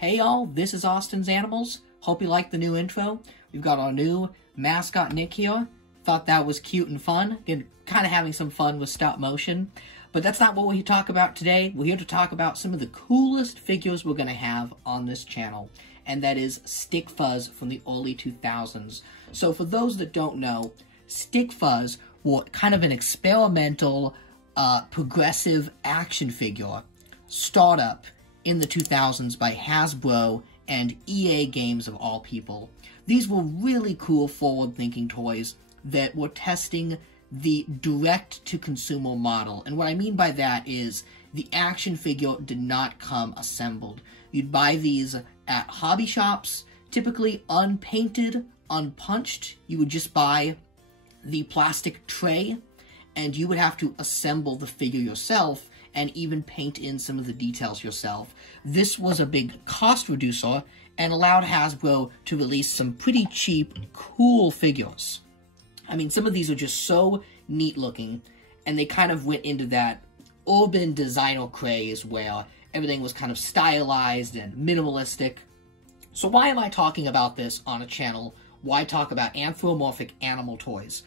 Hey y'all, this is Austin's Animals. Hope you like the new intro. We've got our new mascot Nick here. Thought that was cute and fun. Again, kind of having some fun with stop motion. But that's not what we're here to talk about today. We're here to talk about some of the coolest figures we're going to have on this channel. And that is Stick Fuzz from the early 2000s. So for those that don't know, Stick Fuzz were kind of an experimental, progressive action figure startup in the 2000s by Hasbro and EA Games of all people. These were really cool forward-thinking toys that were testing the direct-to-consumer model. And what I mean by that is the action figure did not come assembled. You'd buy these at hobby shops, typically unpainted, unpunched. You would just buy the plastic tray, and you would have to assemble the figure yourself and even paint in some of the details yourself. This was a big cost reducer and allowed Hasbro to release some pretty cheap, cool figures. I mean, some of these are just so neat looking, and they kind of went into that urban designer craze where everything was kind of stylized and minimalistic. So why am I talking about this on a channel? Why talk about anthropomorphic animal toys?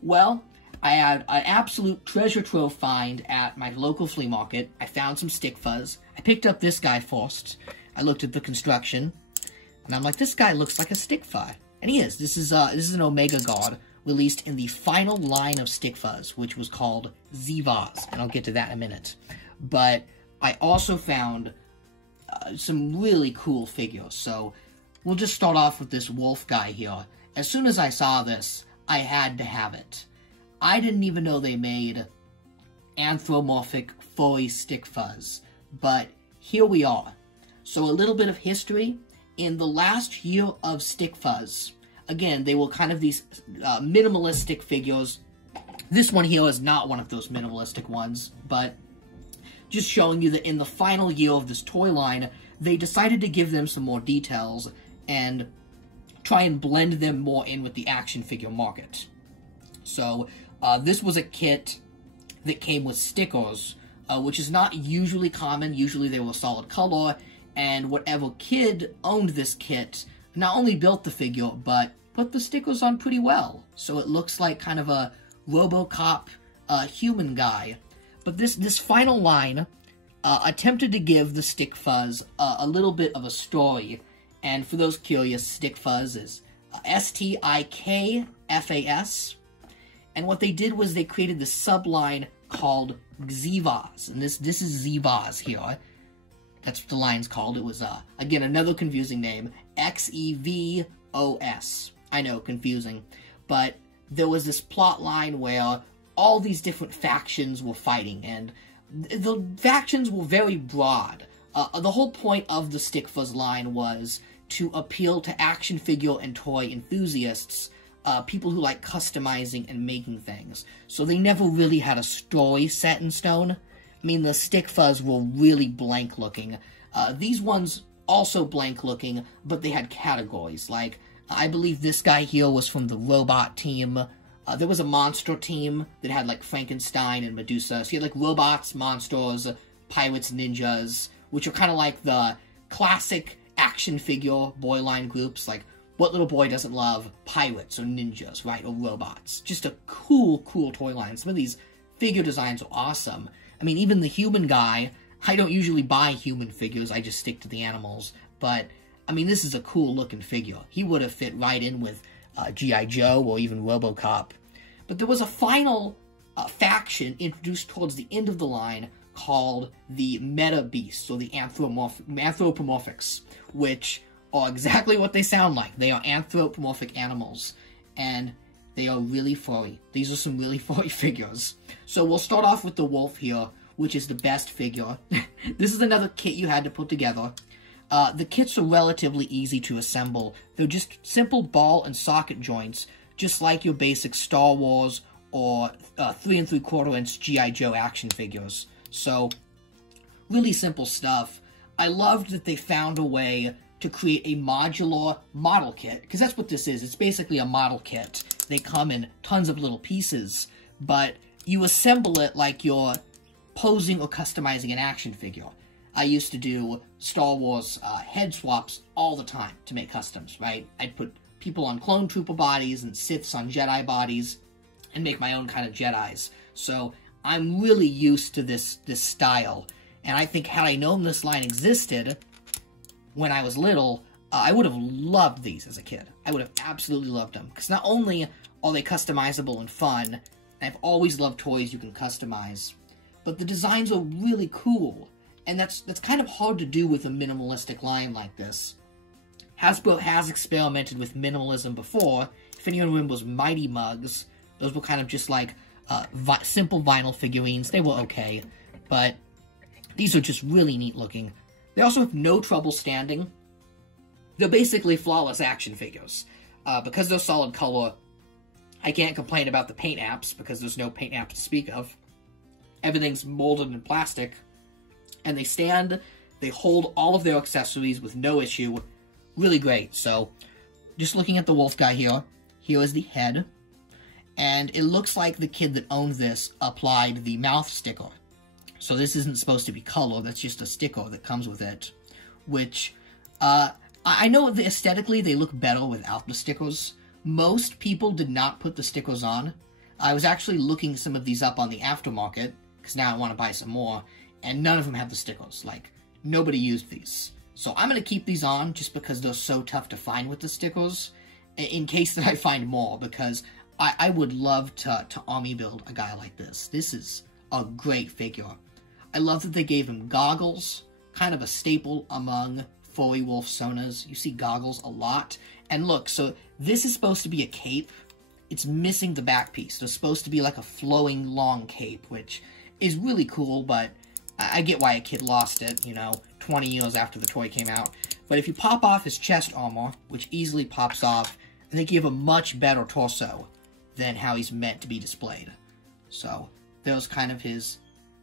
Well, I had an absolute treasure trove find at my local flea market. I found some Stick Fuzz. I picked up this guy first. I looked at the construction, and I'm like, this guy looks like a Stick Fuzz. And he is. This is an Omega Guard released in the final line of Stick Fuzz, which was called Z-Vaz, and I'll get to that in a minute. But I also found some really cool figures, so we'll just start off with this wolf guy here. As soon as I saw this, I had to have it. I didn't even know they made anthropomorphic furry Stick Fuzz, but here we are. So a little bit of history. In the last year of Stick Fuzz, again, they were kind of these minimalistic figures. This one here is not one of those minimalistic ones, but just showing you that in the final year of this toy line, they decided to give them some more details and try and blend them more in with the action figure market. So this was a kit that came with stickers, which is not usually common. Usually they were solid color, and whatever kid owned this kit not only built the figure, but put the stickers on pretty well. So it looks like kind of a RoboCop human guy. But this final line attempted to give the Stick Fuzz a little bit of a story. And for those curious, Stick Fuzz is S-T-I-K-F-A-S. And what they did was they created this subline called Z-Vaz. And this is Z-Vaz here. That's what the line's called. It was, again, another confusing name. X-E-V-O-S. I know, confusing. But there was this plot line where all these different factions were fighting. And the factions were very broad. The whole point of the Stick Fuzz line was to appeal to action figure and toy enthusiasts, people who like customizing and making things. So they never really had a story set in stone. I mean, the Stick Fuzz were really blank looking. These ones also blank looking, but they had categories. Like, I believe this guy here was from the robot team. There was a monster team that had like Frankenstein and Medusa. So you had like robots, monsters, pirates, ninjas, which are kind of like the classic action figure boy line groups. Like, what little boy doesn't love pirates or ninjas, right? Or robots. Just a cool, cool toy line. Some of these figure designs are awesome. I mean, even the human guy, I don't usually buy human figures, I just stick to the animals. But, I mean, this is a cool looking figure. He would have fit right in with G.I. Joe or even RoboCop. But there was a final faction introduced towards the end of the line called the Meta Beasts, or the Anthropomorphics, which are exactly what they sound like. They are anthropomorphic animals, and they are really furry. These are some really furry figures. So we'll start off with the wolf here, which is the best figure. This is another kit you had to put together. The kits are relatively easy to assemble. They're just simple ball and socket joints, just like your basic Star Wars or 3 3/4 inch G.I. Joe action figures. So, really simple stuff. I loved that they found a way to create a modular model kit, because that's what this is. It's basically a model kit. They come in tons of little pieces, but you assemble it like you're posing or customizing an action figure. I used to do Star Wars head swaps all the time to make customs, right? I'd put people on clone trooper bodies and Siths on Jedi bodies and make my own kind of Jedis. So I'm really used to this style. And I think had I known this line existed when I was little, I would have loved these as a kid. I would have absolutely loved them. Because not only are they customizable and fun, and I've always loved toys you can customize, but the designs are really cool. And that's kind of hard to do with a minimalistic line like this. Hasbro has experimented with minimalism before. If anyone remembers Mighty Mugs, those were kind of just like simple vinyl figurines. They were okay, but these are just really neat looking. They also have no trouble standing. They're basically flawless action figures. Because they're solid color, I can't complain about the paint apps, because there's no paint apps to speak of. Everything's molded in plastic, and they stand, they hold all of their accessories with no issue. Really great. So, just looking at the wolf guy here, here is the head, and it looks like the kid that owned this applied the mouth sticker. So this isn't supposed to be color, that's just a sticker that comes with it, which, I know that aesthetically they look better without the stickers. Most people did not put the stickers on. I was actually looking some of these up on the aftermarket, because now I want to buy some more, and none of them have the stickers. Like, nobody used these. So I'm going to keep these on, just because they're so tough to find with the stickers, in case that I find more, because I would love to army build a guy like this. This is a great figure. I love that they gave him goggles, kind of a staple among Furry Wolf Sonas. You see goggles a lot. And look, so this is supposed to be a cape. It's missing the back piece. There's supposed to be like a flowing long cape, which is really cool, but I get why a kid lost it, 20 years after the toy came out. But if you pop off his chest armor, which easily pops off, I think you have a much better torso than how he's meant to be displayed. So, there's kind of his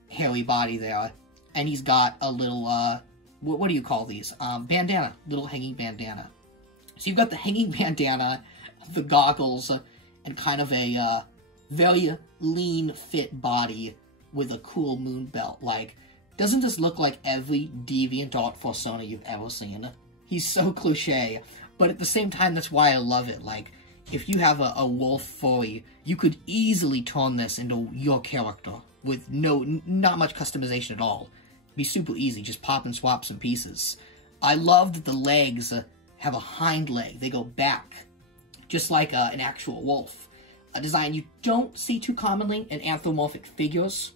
hairy body there. And he's got a little, what do you call these? Bandana. Little hanging bandana. So you've got the hanging bandana, the goggles, and kind of a very lean, fit body with a cool moon belt. Like, doesn't this look like every Deviant Art Fursona you've ever seen? He's so cliche, but at the same time, that's why I love it. Like, if you have a wolf furry, you could easily turn this into your character with not much customization at all. It'd be super easy, just pop and swap some pieces. I love that the legs have a hind leg. They go back, just like an actual wolf. A design you don't see too commonly in anthropomorphic figures.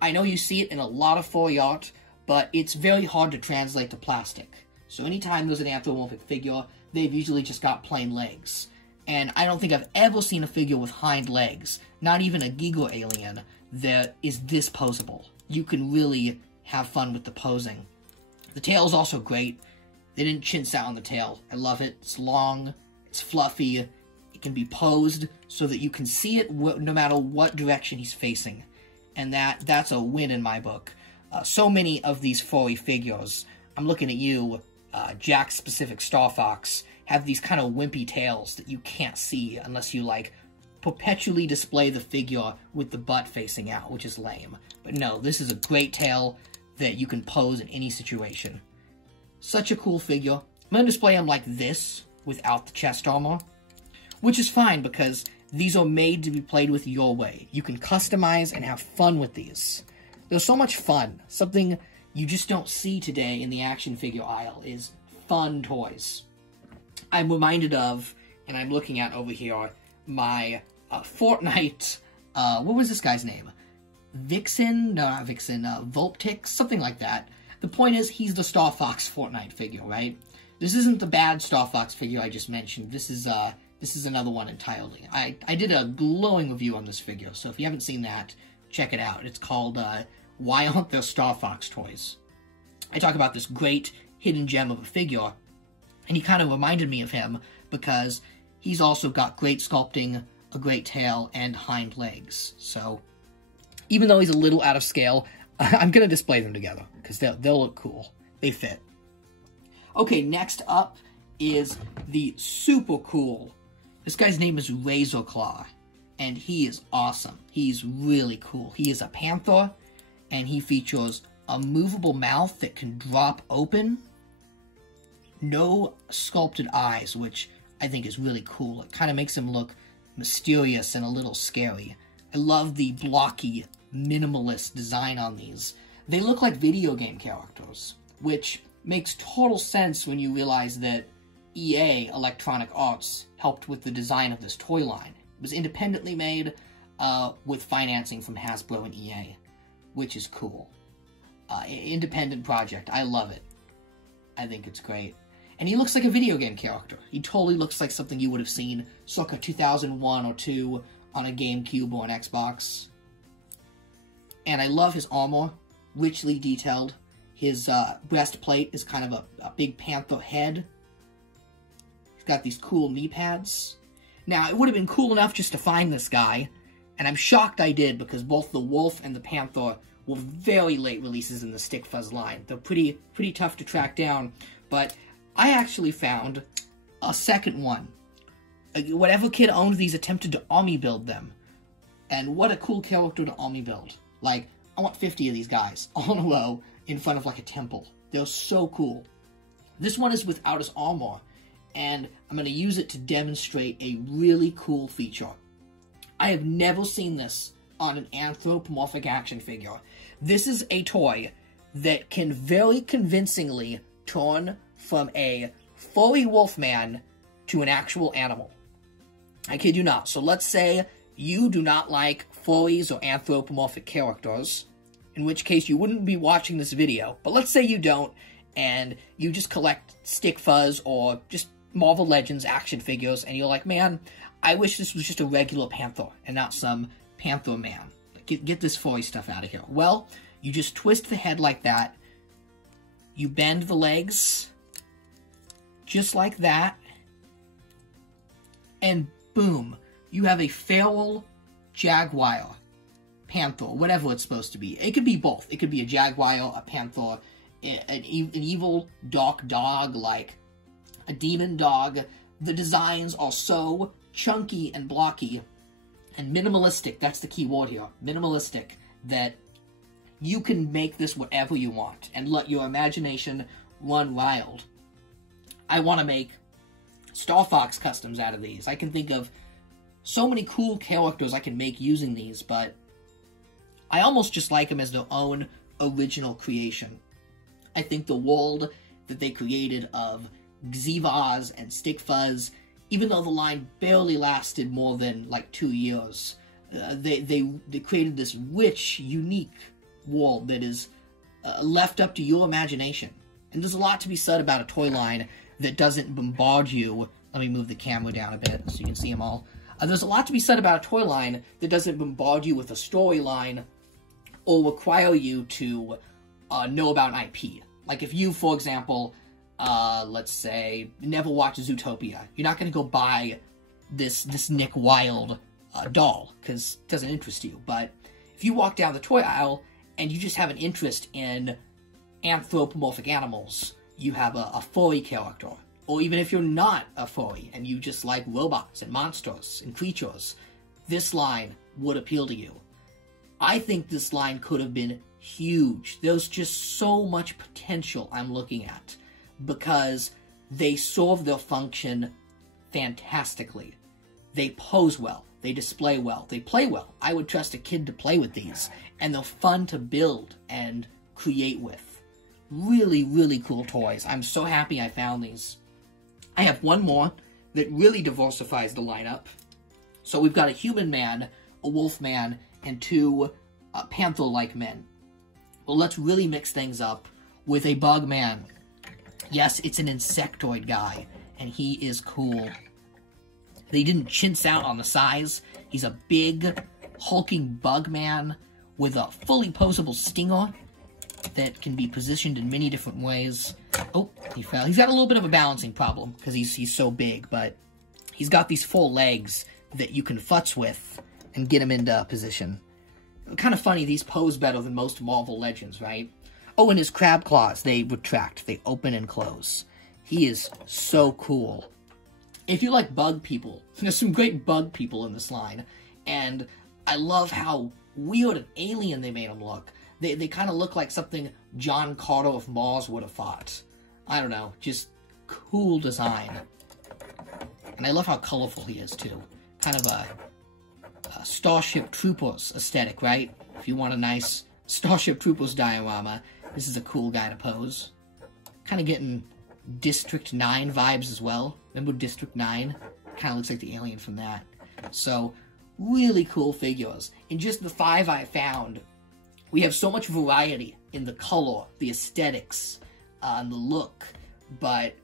I know you see it in a lot of furry art, but it's very hard to translate to plastic. So anytime there's an anthropomorphic figure, they've usually just got plain legs. And I don't think I've ever seen a figure with hind legs, not even a Giga alien, that is this posable. You can really have fun with the posing. The tail is also great. They didn't chintz out on the tail. I love it. It's long, it's fluffy, it can be posed so that you can see it no matter what direction he's facing. And that's a win in my book. So many of these furry figures, I'm looking at you, Jack's Pacific Star Fox, have these kind of wimpy tails that you can't see unless you, like, perpetually display the figure with the butt facing out, which is lame. But no, this is a great tail that you can pose in any situation. Such a cool figure. I'm going to display him like this, without the chest armor, which is fine because these are made to be played with your way. You can customize and have fun with these. They're so much fun. Something you just don't see today in the action figure aisle is fun toys. I'm reminded of, and I'm looking at over here, my Fortnite, what was this guy's name? Vixen? No, not Vixen, Vulpix, something like that. The point is, he's the Star Fox Fortnite figure, right? This isn't the bad Star Fox figure I just mentioned. This is another one entirely. I did a glowing review on this figure, so if you haven't seen that, check it out. It's called, Why Aren't There Star Fox Toys? I talk about this great hidden gem of a figure, and he kind of reminded me of him because he's also got great sculpting, a great tail, and hind legs. So, even though he's a little out of scale, I'm going to display them together because they'll look cool. They fit. Okay, next up is the super cool. This guy's name is Razorclaw, and he is awesome. He's really cool. He is a panther, and he features a movable mouth that can drop open. No sculpted eyes, which I think is really cool. It kind of makes him look mysterious and a little scary. I love the blocky, minimalist design on these. They look like video game characters, which makes total sense when you realize that EA, Electronic Arts, helped with the design of this toy line. It was independently made with financing from Hasbro and EA, which is cool. Independent project. I love it. I think it's great. And he looks like a video game character. He totally looks like something you would have seen circa 2001 or 2 on a GameCube or an Xbox. And I love his armor, richly detailed. His breastplate is kind of a big panther head. He's got these cool knee pads. Now, it would have been cool enough just to find this guy, and I'm shocked I did, because both the Wolf and the Panther were very late releases in the Stick Fuzz line. They're pretty tough to track down, but I actually found a second one. Whatever kid owned these attempted to army build them. And what a cool character to army build. Like, I want 50 of these guys all in a row in front of like a temple. They're so cool. This one is without his armor, and I'm going to use it to demonstrate a really cool feature. I have never seen this on an anthropomorphic action figure. This is a toy that can very convincingly turn from a furry wolfman to an actual animal. I kid you not. So let's say you do not like furries or anthropomorphic characters, in which case you wouldn't be watching this video. But let's say you don't, and you just collect Stick Fuzz or just Marvel Legends action figures, and you're like, man, I wish this was just a regular panther and not some panther man. Get this furry stuff out of here. Well, you just twist the head like that. You bend the legs just like that. And boom, you have a feral jaguar, panther, whatever it's supposed to be. It could be both. It could be a jaguar, a panther, an evil dark dog, like a demon dog. The designs are so chunky and blocky and minimalistic, that's the key word here, minimalistic, that you can make this whatever you want and let your imagination run wild. I want to make Star Fox customs out of these. I can think of so many cool characters I can make using these, but I almost just like them as their own original creation. I think the world that they created of Xivaz and Stick Fuzz, even though the line barely lasted more than like 2 years, they created this rich, unique world that is left up to your imagination. And there's a lot to be said about a toy line that doesn't bombard you. Let me move the camera down a bit so you can see them all. There's a lot to be said about a toy line that doesn't bombard you with a storyline or require you to know about an IP. Like if you, for example, let's say, never watched Zootopia, you're not going to go buy this Nick Wilde doll, because it doesn't interest you. But if you walk down the toy aisle and you just have an interest in anthropomorphic animals, you have a furry character, or even if you're not a furry and you just like robots and monsters and creatures, this line would appeal to you. I think this line could have been huge. There's just so much potential I'm looking at, because they serve their function fantastically. They pose well, they display well, they play well. I would trust a kid to play with these, and they're fun to build and create with. Really, really cool toys. I'm so happy I found these. I have one more that really diversifies the lineup. So we've got a human man, a wolf man, and 2 panther-like men. Well, let's really mix things up with a bug man. Yes, it's an insectoid guy, and he is cool. They didn't chintz out on the size. He's a big, hulking bug man with a fully posable stinger that can be positioned in many different ways. Oh, he fell. He's got a little bit of a balancing problem because he's so big, but he's got these 4 legs that you can futz with and get him into position. Kind of funny, these pose better than most Marvel Legends, right? Oh, and his crab claws, they retract. They open and close. He is so cool. If you like bug people, there's some great bug people in this line, and I love how weird and alien they made him look. They kind of look like something John Carter of Mars would have thought. I don't know, just cool design. And I love how colorful he is, too. Kind of a Starship Troopers aesthetic, right? If you want a nice Starship Troopers diorama, this is a cool guy to pose. Kind of getting District 9 vibes as well. Remember District 9? Kind of looks like the alien from that. So, really cool figures. In just the 5 I found, we have so much variety in the color, the aesthetics, and the look. But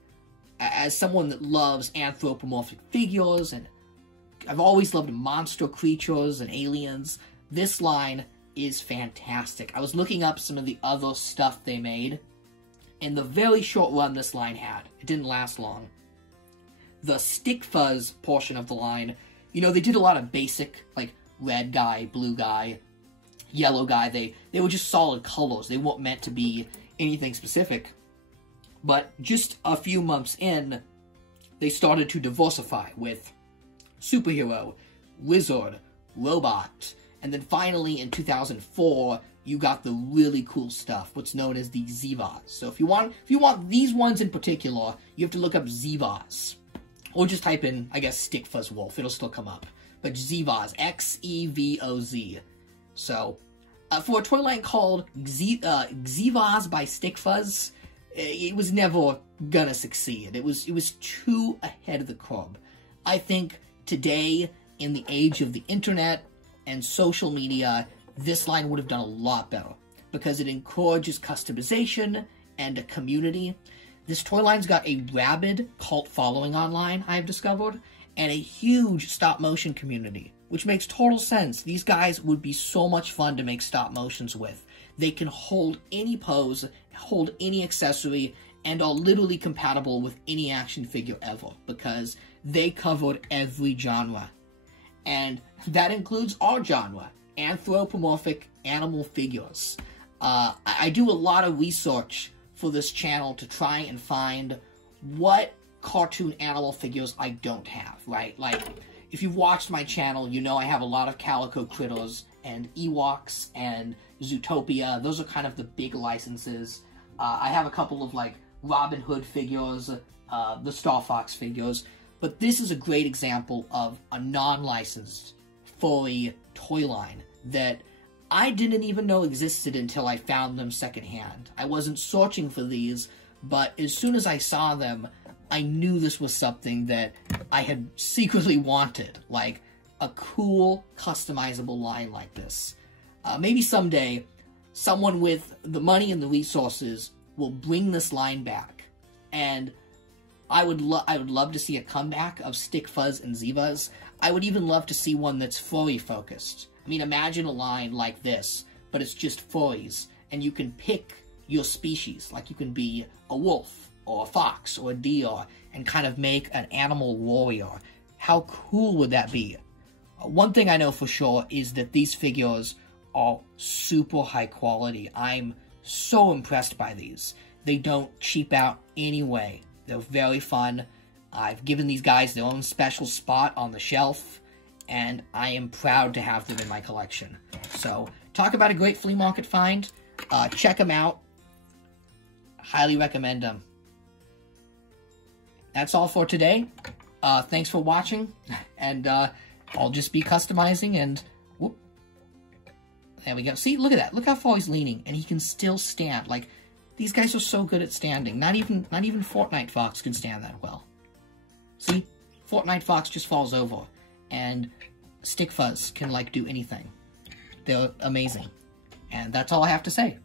as someone that loves anthropomorphic figures, and I've always loved monster creatures and aliens, this line is fantastic. I was looking up some of the other stuff they made, and the very short run this line had, it didn't last long. The Stick Fuzz portion of the line, you know, they did a lot of basic, like, red guy, blue guy, yellow guy. They were just solid colors. They weren't meant to be anything specific. But just a few months in, they started to diversify with superhero, wizard, robot, and then finally in 2004, you got the really cool stuff, what's known as the Zivas. So if you want these ones in particular, you have to look up Zivas. Or just type in, I guess, Stick Fuzz Wolf. It'll still come up. But Zivas, X-E-V-O-Z. So, for a toy line called Zivas by Stick Fuzz, it was never gonna succeed. It was too ahead of the curve. I think today, in the age of the internet and social media, this line would have done a lot better, because it encourages customization and a community. This toy line's got a rabid cult following online, I've discovered, and a huge stop-motion community, which makes total sense. These guys would be so much fun to make stop-motions with. They can hold any pose, hold any accessory, and are literally compatible with any action figure ever, because they covered every genre. And that includes our genre, anthropomorphic animal figures. I do a lot of research for this channel to try and find what cartoon animal figures I don't have, right? Like, if you've watched my channel, you know I have a lot of Calico Critters and Ewoks and Zootopia. Those are kind of the big licenses. I have a couple of, like, Robin Hood figures, the Star Fox figures, but this is a great example of a non-licensed, furry toy line that I didn't even know existed until I found them secondhand. I wasn't searching for these, but as soon as I saw them, I knew this was something that I had secretly wanted, like a cool, customizable line like this. Maybe someday, someone with the money and the resources will bring this line back, and I would love to see a comeback of Stick Fuzz and Zivas. I would even love to see one that's furry focused. I mean, imagine a line like this, but it's just furries, and you can pick your species, like you can be a wolf, or a fox, or a deer, and kind of make an animal warrior. How cool would that be? One thing I know for sure is that these figures are super high quality. I'm so impressed by these. They don't cheap out anyway. They're very fun. I've given these guys their own special spot on the shelf, and I am proud to have them in my collection. So, talk about a great flea market find. Check them out. Highly recommend them. That's all for today. Thanks for watching, and I'll just be customizing, and whoop. There we go. See, look at that. Look how far he's leaning, and he can still stand. Like, these guys are so good at standing. Not even Fortnite Fox can stand that well. See? Fortnite Fox just falls over, and Stick Fuzz can, like, do anything. They're amazing. And that's all I have to say.